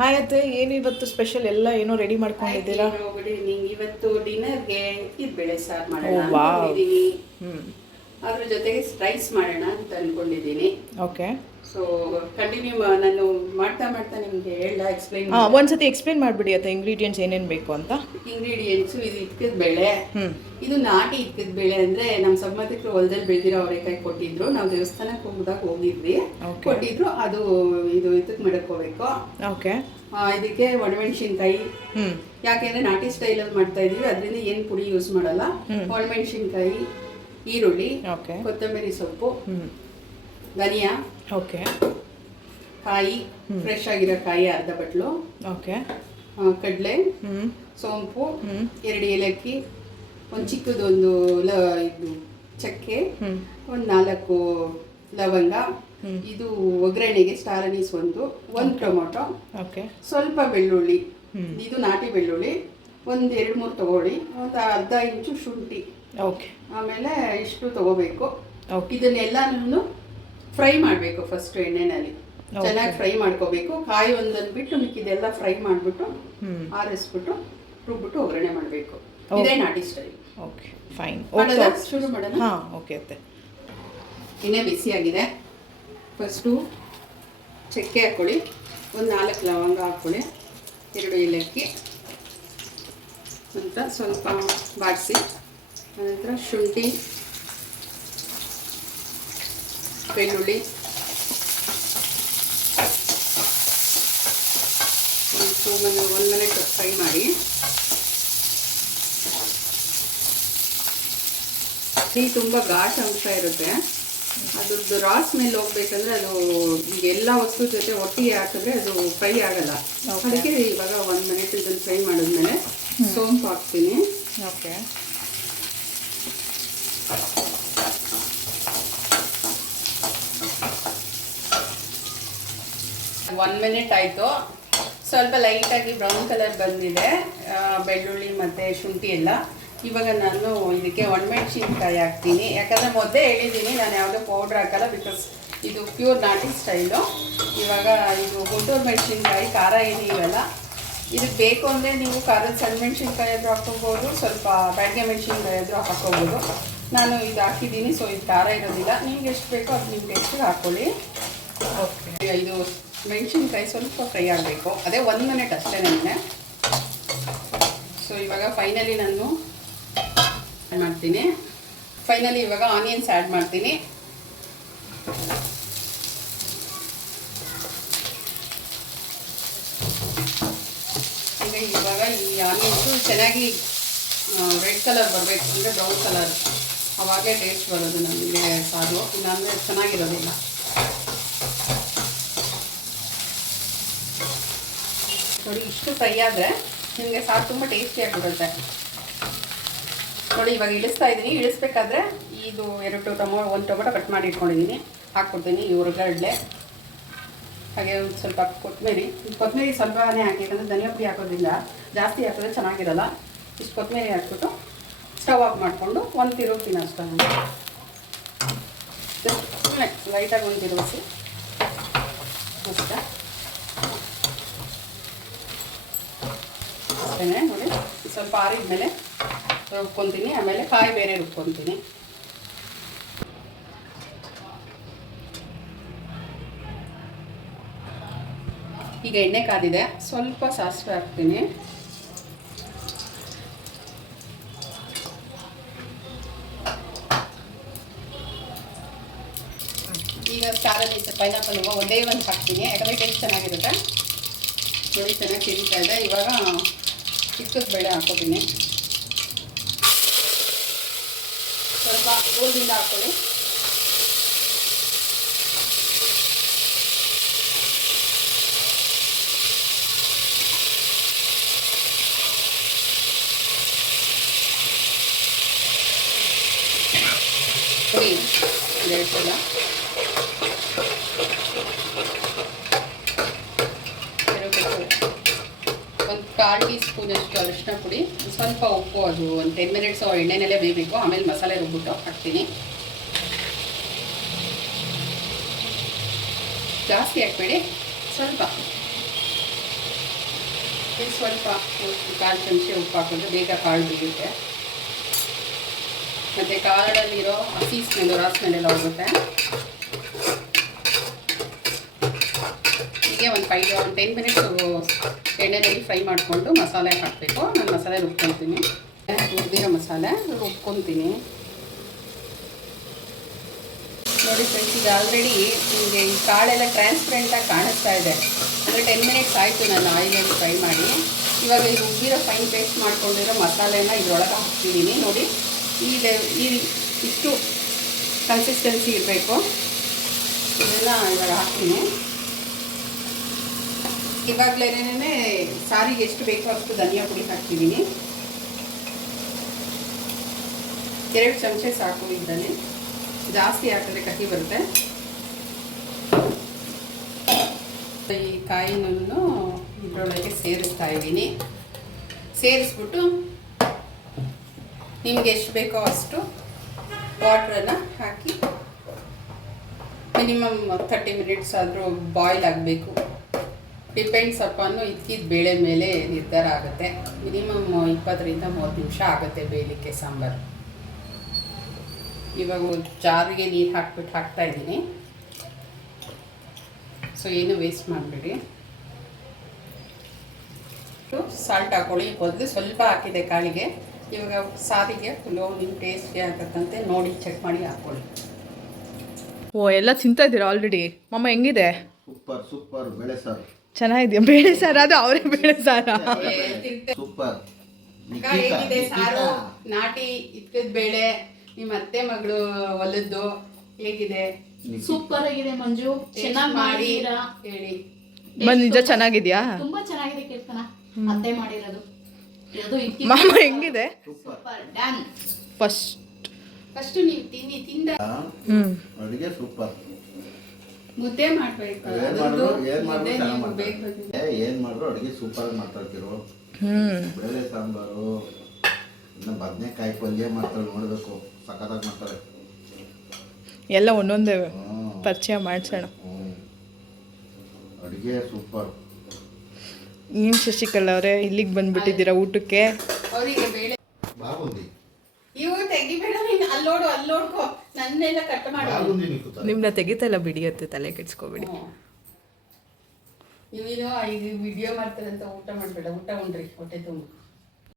Hi ಅತ್ತೆ, ಏನು ಇವತ್ತು ಸ್ಪೆಷಲ್ ಎಲ್ಲ ಏನೋ ರೆಡಿ ಮಾಡ್ಕೊಂಡಿದ್ದೀರಾ? Good evening. ಇವತ್ತು ಡಿನ್ನರ್ಗೆ ಇದ್ ಬೇಳೆ ಸಾರು ಓ ಮಾಡೋಣ ವಾವ್. ಅನ್ಕೊಂಡಿದ್ದೀನಿ. ಹ್ಞೂ ಅದ್ರ ಜೊತೆಗೆ ರೈಸ್ ಮಾಡೋಣ ಅಂತ ಅನ್ಕೊಂಡಿದ್ದೀನಿ. ಓಕೆ. ಸೊ ಕಂಟಿನ್ಯೂ ನಾನು ಮಾಡ್ತಾ ಮಾಡ್ತಾ ನಿಮಗೆ ಎಕ್ಸ್ಪ್ಲೈನ್ ಒಂದ್ಸತಿ ಎಕ್ಸ್ಪ್ಲೇನ್ ಮಾಡಿಬಿಡಿ ಅತ್ತೆ, ಇಂಗ್ರೀಡಿಯೆಂಟ್ಸ್ ಏನೇನು ಬೇಕು ಅಂತ. ಇಂಗ್ರೀಡಿಯೆಂಟ್ಸು ಇದು ಇಟ್ಕದ ಬೇಳೆ. ಹ್ಞೂ ಇದು ನಾಟಿ ಇಟ್ಕದ ಬೇಳೆ ಅಂದ್ರೆ ನಮ್ಮ ಸಂಬಂಧಿಕರು ಹೊಲದಲ್ಲಿ ಬೆಳೆದಿರೋ ಅವರೆಕಾಯಿ ಕೊಟ್ಟಿದ್ರು. ನಾವು ದೇವಸ್ಥಾನಕ್ಕೆ ಹೋಗಿದ್ವಿ, ಕೊಟ್ಟಿದ್ರು. ಅದು ಇದು ಇದಕ್ಕೆ ಮಡಕೋಬೇಕು. ಓಕೆ. ಇದಕ್ಕೆ ಒಣಮೆಣಸಿನ್ಕಾಯಿ, ಹ್ಞೂ ಯಾಕೆಂದ್ರೆ ನಾಟಿ ಸ್ಟೈಲಲ್ಲಿ ಮಾಡ್ತಾ ಇದೀವಿ, ಅದರಿಂದ ಏನು ಪುಡಿ ಯೂಸ್ ಮಾಡಲ್ಲ. ಒಣಮೆಣಸಿನ್ಕಾಯಿ, ಈರುಳ್ಳಿ, ಓಕೆ, ಕೊತ್ತಂಬರಿ ಸೊಪ್ಪು, ಹ್ಞೂ, ಧನಿಯಾ, ಓಕೆ, ಕಾಯಿ, ಫ್ರೆಶ್ ಆಗಿರೋ ಕಾಯಿ ಅರ್ಧ ಬಟ್ಲು, ಓಕೆ, ಕಡಲೆ, ಹ್ಞೂ, ಸೋಂಪು, ಹ್ಞೂ, 2 ಏಲಕ್ಕಿ, ಒಂದು ಚಿಕ್ಕದೊಂದು ಇದು ಚಕ್ಕೆ, ಹ್ಞೂ, ಒಂದು 4 ಲವಂಗ, ಹ್ಞೂ, ಇದು ಒಗ್ಗರಣೆಗೆ ಸ್ಟಾರ್ ಅನೀಸ್ ಒಂದು ಟೊಮೊಟೊ, ಓಕೆ, ಸ್ವಲ್ಪ ಬೆಳ್ಳುಳ್ಳಿ, ಹ್ಞೂ, ಇದು ನಾಟಿ ಬೆಳ್ಳುಳ್ಳಿ ಒಂದು 2-3 ತಗೊಳ್ಳಿ, ಒಂದು ಅರ್ಧ ಇಂಚು ಶುಂಠಿ, ಓಕೆ, ಆಮೇಲೆ ಇಷ್ಟು ತಗೋಬೇಕು. ಓಕೆ. ಇದನ್ನೆಲ್ಲನೂ ಫ್ರೈ ಮಾಡಬೇಕು. ಫಸ್ಟ್ ಎಣ್ಣೆನಲ್ಲಿ ಚೆನ್ನಾಗಿ ಫ್ರೈ ಮಾಡ್ಕೋಬೇಕು. ಕಾಯಿ ಒಂದನ್ನು ಬಿಟ್ಟು ಮಿಕ್ಕಿದೆಲ್ಲ ಫ್ರೈ ಮಾಡಿಬಿಟ್ಟು ಆರಿಸ್ಬಿಟ್ಟು ರುಬ್ಬಿಟ್ಟು ಒಗ್ಗರಣೆ ಮಾಡಬೇಕು. ಇದೇ ನಾಟಿ ಸ್ಟೈಲ್. Okay, fine. ಶುರು ಮಾಡೋಣ. ಹಾಂ, ಓಕೆ ಅತ್ತೆ. ಎಣ್ಣೆ ಬಿಸಿಯಾಗಿದೆ. ಫಸ್ಟು ಚಕ್ಕೆ ಹಾಕ್ಕೊಳ್ಳಿ, ಒಂದು 4 ಲವಂಗ ಹಾಕ್ಕೊಳ್ಳಿ, 2 ಏಲಕ್ಕಿ, ನಂತರ ಸ್ವಲ್ಪ ಬಾಡಿಸಿ, ನಂತರ ಶುಂಠಿ, ಬೆಳ್ಳುಳ್ಳಿ, ಒಂದು 1 ಮಿನಿಟ್ ಫ್ರೈ ಮಾಡಿ. ಈ ತುಂಬ ಘಾಟ್ ಅಂಶ ಇರುತ್ತೆ, ಅದ್ರದ್ದು ರಾ ಸ್ಮೆಲ್ ಹೋಗ್ಬೇಕಂದ್ರೆ ಅದು ಈಗ ಎಲ್ಲ ವಸ್ತು ಜೊತೆ ಒಟ್ಟಿಗೆ ಹಾಕಿದ್ರೆ ಅದು ಫ್ರೈ ಆಗಲ್ಲ. ಅದಕ್ಕೆ ಇವಾಗ 1 ಮಿನಿಟ್ ಇದನ್ನು ಫ್ರೈ ಮಾಡಿದ್ಮೇಲೆ ಸೋಂಪು ಹಾಕ್ತೀನಿ. ಓಕೆ. 1 ಮಿನಿಟ್ ಆಯಿತು. ಸ್ವಲ್ಪ ಲೈಟಾಗಿ ಬ್ರೌನ್ ಕಲರ್ ಬಂದಿದೆ ಬೆಳ್ಳುಳ್ಳಿ ಮತ್ತು ಶುಂಠಿ ಎಲ್ಲ. ಇವಾಗ ನಾನು ಇದಕ್ಕೆ ಒಣಮೆಣಸಿನ್ಕಾಯಿ ಹಾಕ್ತೀನಿ. ಯಾಕಂದರೆ ಮೊದಲೇ ಹೇಳಿದ್ದೀನಿ ನಾನು ಯಾವುದೋ ಪೌಡ್ರ್ ಹಾಕಲ್ಲ, ಬಿಕಾಸ್ ಇದು ಪ್ಯೂರ್ ನಾಟಿ ಸ್ಟೈಲು. ಇವಾಗ ಇದು ಗುಂಟೂರು ಮೆಣಸಿನ್ಕಾಯಿ ಖಾರ ಏನಿರಲ್ಲ. ಇದಕ್ಕೆ ಬೇಕು ಅಂದರೆ ನೀವು ಖಾರದ ಸಣ್ಣ ಮೆಣಸಿನ್ಕಾಯಿ ಆದರೂ ಹಾಕ್ಕೋಬೋದು, ಸ್ವಲ್ಪ ಬ್ಯಾಡ್ಗೆ ಮೆಣಸಿನ್ಕಾಯಿ ಆದರೂ ಹಾಕ್ಕೋಬೋದು. ನಾನು ಇದು ಹಾಕಿದ್ದೀನಿ, ಸೊ ಇದು ಖಾರ ಇರೋದಿಲ್ಲ. ನಿಮ್ಗೆ ಎಷ್ಟು ಬೇಕೋ ಅದು ನಿಮ್ಮ ಟೇಸ್ಟಿಗೆ ಹಾಕ್ಕೊಳ್ಳಿ. ಓಕೆ. ಇದು ಮೆಣಸಿನ್ಕಾಯಿ ಸ್ವಲ್ಪ ಫ್ರೈ ಆಗಬೇಕು, ಅದೇ 1 ಮಿನಿಟ್ ಅಷ್ಟೇ ನನಗೆ. ಸೊ ಇವಾಗ ಫೈನಲಿ ನಾನು ಮಾಡ್ತೀನಿ. ಇವಾಗ ಆನಿಯನ್ಸ್ ಆ್ಯಡ್ ಮಾಡ್ತೀನಿ. ಇವಾಗ ಈ ಆನಿಯನ್ಸು ಚೆನ್ನಾಗಿ ರೆಡ್ ಕಲರ್ ಬರಬೇಕು, ಅಂದರೆ ಬ್ರೌನ್ ಕಲರ್, ಅವಾಗಲೇ ಟೇಸ್ಟ್ ಬರೋದು ನಮಗೆ ಸಾರು, ಇಲ್ಲಾಂದರೆ ಚೆನ್ನಾಗಿರೋದಿಲ್ಲ. ನೋಡಿ, ಇಷ್ಟು ಫ್ರೈ ಆದರೆ ನಿಮಗೆ ಸಾರು ತುಂಬ ಟೇಸ್ಟಿಯಾಗಿ ಬರುತ್ತೆ. ನೋಡಿ, ಇವಾಗ ಇಳಿಸ್ತಾ ಇದ್ದೀನಿ. ಇಳಿಸ್ಬೇಕಾದ್ರೆ ಇದು 1 ಟೊಮೊಟೊ ಕಟ್ ಮಾಡಿ ಇಟ್ಕೊಂಡಿದ್ದೀನಿ, ಹಾಕ್ಕೊಡ್ತೀನಿ. ಈ ಹೊರಗಡ್ಲೆ, ಹಾಗೆ ಒಂದು ಸ್ವಲ್ಪ ಕೊತ್ತಂಬರಿ ಸ್ವಲ್ಪನೇ ಹಾಕಿ, ಯಾಕಂದರೆ ಧನಿಯಾ ಪುಡಿ ಹಾಕೋದ್ರಿಂದ ಜಾಸ್ತಿ ಹಾಕಿದ್ರೆ ಚೆನ್ನಾಗಿರಲ್ಲ. ಇಷ್ಟು ಕೊತ್ತಂಬರಿ ಹಾಕ್ಬಿಟ್ಟು ಸ್ಟವ್ ಆಫ್ ಮಾಡಿಕೊಂಡು ಒಂದು ತಿರುಗ್ತೀನಿ ಅಷ್ಟೇ. ಸುಮ್ಮನೆ ಲೈಟಾಗಿ ಒಂದು ತಿರುಗಿಸಿ ಅಷ್ಟೇ. ಅಷ್ಟೇ. ನೋಡಿ, ಸ್ವಲ್ಪ ಆರಿದ ಮೇಲೆ ರುಬ್ಕೊತೀನಿ, ಆಮೇಲೆ ಕಾಯಿ ಬೇರೆ ರುಬ್ಕೊತೀನಿ. ಈಗ ಎಣ್ಣೆ ಕಾದಿದೆ, ಸ್ವಲ್ಪ ಸಾಸಿವೆ ಹಾಕ್ತೀನಿ. ಈಗ ಸ್ಟಾರಲ್ಲಿ ಪೈನಾಪಲ್ ಒಂದೇ ಒಂದು ಹಾಕ್ತೀನಿ, ಯಾಕಂದರೆ ಟೇಸ್ಟ್ ಚೆನ್ನಾಗಿರುತ್ತೆ. ನೋಡಿ, ಚೆನ್ನಾಗಿ ತಿರುಗ್ತಾ ಇದೆ. ಇವಾಗ ಚಿಕ್ಕದ ಬೇಳೆ ಹಾಕೋತೀನಿ. ಸ್ವಲ್ಪ ಗೋಲ್ಡಿಂದ ಹಾಕ್ಕೊಳ್ಳಿ. ಸರಿ, 2 ಸಲ ಒಂದು 1/4 ಟೀ ಸ್ಪೂನಷ್ಟು ಅರಿಶಿನ ಪುಡಿ, ಸ್ವಲ್ಪ ಉಪ್ಪು. ಅದು ಒಂದು 10 ಮಿನಿಟ್ಸ್ ಎಣ್ಣೆನಲ್ಲೇ ಬೇಯಬೇಕು. ಆಮೇಲೆ ಮಸಾಲೆ ರುಬ್ಬಿಟ್ಟು ಹಾಕ್ತೀನಿ. ಜಾಸ್ತಿ ಹಾಕ್ಬೇಡಿ, ಸ್ವಲ್ಪ ಇದು ಸ್ವಲ್ಪ ಕಾಲು ಚಮಚ ಉಪ್ಪು ಹಾಕಿದ್ರೆ ಬೇಗ ಕಾಳು ಬಿಡುತ್ತೆ. ಮತ್ತು ಕಾಳಲ್ಲಿರೋ ಹಸಿ ಸ್ಮೆಲ್ಲು ಸ್ಮೆಲ್ಲೆಲ್ಲ ಹೋಗುತ್ತೆ. ಹೀಗೆ ಒಂದು 10 ಮಿನಿಟ್ಸು ಎಣ್ಣೆಯಲ್ಲಿ ಫ್ರೈ ಮಾಡಿಕೊಂಡು ಮಸಾಲೆ ಹಾಕಬೇಕು. ನಾನು ಮಸಾಲೆ ರುಬ್ಕೊತೀನಿ, ರುಬ್ಬಿರೋ ಮಸಾಲೆ ರುಬ್ಕೊತೀನಿ. ನೋಡಿ ಫ್ರೆಂಡ್ಸ್, ಈಗ ಆಲ್ರೆಡಿ ನಿಮಗೆ ಈ ಕಾಳೆಲ್ಲ ಟ್ರಾನ್ಸ್ಪರೆಂಟಾಗಿ ಕಾಣಿಸ್ತಾ ಇದೆ. ಅಂದರೆ 10 ಮಿನಿಟ್ಸ್ ಆಯಿತು ನಾನು ಆಯಿಲಲ್ಲಿ ಫ್ರೈ ಮಾಡಿ. ಇವಾಗ ಈ ರುಬ್ಬಿರೋ ಫೈನ್ ಪೇಸ್ಟ್ ಮಾಡ್ಕೊಂಡಿರೋ ಮಸಾಲೆನ ಇದರೊಳಗೆ ಹಾಕ್ತಿದ್ದೀನಿ. ನೋಡಿ ಈ ಇಷ್ಟು ಕನ್ಸಿಸ್ಟೆನ್ಸಿ ಇರಬೇಕು. ಇದೆಲ್ಲ ಇವಾಗ ಹಾಕ್ತೀನಿ. ಇವಾಗಲೇ ಸಾರಿಗೆ ಎಷ್ಟು ಬೇಕೋ ಅಷ್ಟು ಧನಿಯಾ ಪುಡಿ ಹಾಕ್ತಿದ್ದೀನಿ. 2 ಚಮಚ ಸಾಕು. ಇದ್ದಲ್ಲಿ ಜಾಸ್ತಿ ಹಾಕಿದ್ರೆ ಕಹಿ ಬರುತ್ತೆ. ಈ ಕಾಯಿನೂ ಇದರೊಳಗೆ ಸೇರಿಸ್ತಾ ಇದ್ದೀನಿ. ಸೇರಿಸ್ಬಿಟ್ಟು ನಿಮಗೆ ಎಷ್ಟು ಬೇಕೋ ಅಷ್ಟು ವಾಟ್ರನ್ನು ಹಾಕಿ ಮಿನಿಮಮ್ 30 ಮಿನಿಟ್ಸ್ ಆದರೂ ಬಾಯ್ಲ್ ಆಗಬೇಕು. ಡಿಪೆಂಡ್ಸ್ ಅಪಾನು ಇದ್ಕಿದ ಬೇಳೆ ಮೇಲೆ ನಿರ್ಧಾರ ಆಗುತ್ತೆ. ಮಿನಿಮಮ್ 20ರಿಂದ 30 ನಿಮಿಷ ಆಗುತ್ತೆ ಬೇಯಲಿಕ್ಕೆ ಸಾಂಬಾರು. ಇವಾಗ ಜಾರಿಗೆ ನೀರು ಹಾಕ್ಬಿಟ್ಟು ಹಾಕ್ತಾ ಇದ್ದೀನಿ. ಸೊ ಏನು ವೇಸ್ಟ್ ಮಾಡಬೇಡಿ. ಸಾಲ್ಟ್ ಹಾಕೊಳ್ಳಿ. ಮೊದಲು ಸ್ವಲ್ಪ ಹಾಕಿದೆ ಕಾಳಿಗೆ. ಇವಾಗ ಸಾರಿಗೆ ಫುಲ್ಲು ನಿಮ್ಮ ಟೇಸ್ಟ್ಗೆ ಆಗತ್ತಂತೆ ನೋಡಿ ಚೆಕ್ ಮಾಡಿ ಹಾಕ್ಕೊಳ್ಳಿ. ಓ, ಎಲ್ಲ ತಿಂತಾ ಇದ್ದೀರಾ ಆಲ್ರೆಡಿ? ಮಮ್ಮ ಹೆಂಗಿದೆ? Super super. ಬೇಳೆ ಸಾರು ಚೆನ್ನಾಗಿದೆಯಾ? ಬೇಳೆ ಸಾರು ಅದು ಅವರೇ ಬೇಳೆ ಸಾರ. ಸೂಪರ್. ಹೇಗಿದೆ ಸಾರು? ನಾಟಿ ಇಕ್ಕದ ಬೇಳೆ, ನಿಮ್ಮ ಅತ್ತೆ ಮಗಳು ಹೊಲದ್ದು ಹೇಗಿದೆ? ಸೂಪರ್ ಆಗಿದೆ ಮಂಜು, ಚೆನ್ನಾಗಿ ಮಾಡಿರಾ ಹೇಳಿ. ನಿಜ ಚೆನ್ನಾಗಿದ್ಯಾ? ತುಂಬಾ ಚೆನ್ನಾಗಿದೆ ಕೀರ್ತನ, ಅತ್ತೆ ಮಾಡಿರೋದು. ಮಾಮ ಹೆಂಗಿದೆ? Super done. ಫಸ್ಟ್ ನೀವು ತಿಂದ ಅಡುಗೆ ಸೂಪರ್. ಮುದ್ದೆ ಮಾಡ್ಬೇಕು. ಏನ್ ಮಾಡ್ರು ಅಡುಗೆ ಸೂಪರ್ ಮಾಡ್ತಿರೋ. ಬೇಳೆ ಸಾಂಬಾರು, ಇನ್ನು ಬದನೆಕಾಯಿ ಪಲ್ಯ ಮಾಡ್ತಾರೆ, ನೋಡ್ಬೇಕು ಸಖತ್ತಾಗಿ ಮಾಡ್ತಾರೆ. ಎಲ್ಲ ಒಂದೊಂದೇ ಪರಿಚಯ ಮಾಡ್ಸೋಣ. ಅಡುಗೆ ಸೂಪರ್. ಏನು ಶಶಿಕಲಾ ಅವರೇ, ಇಲ್ಲಿಗೆ ಬಂದ್ಬಿಟ್ಟಿದ್ದೀರಾ ಊಟಕ್ಕೆ? ಅವರಿಗೆ ಬೇಳೆ ಬಾಗುಂದಿ ಇವು ತೆಗಿಬೇಡ, ನೀನು ಅಲ್ಲೋಡ್ಕೋ, ನನ್ನೆಲ್ಲ ಕಟ್ ಮಾಡಿ. ನಿಮ್ಮನ್ನ ತೆಗಿತಲ್ಲ ಬಿಡಿಯತ್ತೆ, ತಲೆ ಕೆಡ್ಸ್ಕೊಬೇಡಿ. ನೀವೇನೋ ಈಗ ವಿಡಿಯೋ ಮಾಡ್ತಾರಂತ ಊಟ ಮಾಡಬೇಡ. ಊಟ ಉಂಡ್ರಿ ಹೊಟ್ಟೆ ತುಂಬ.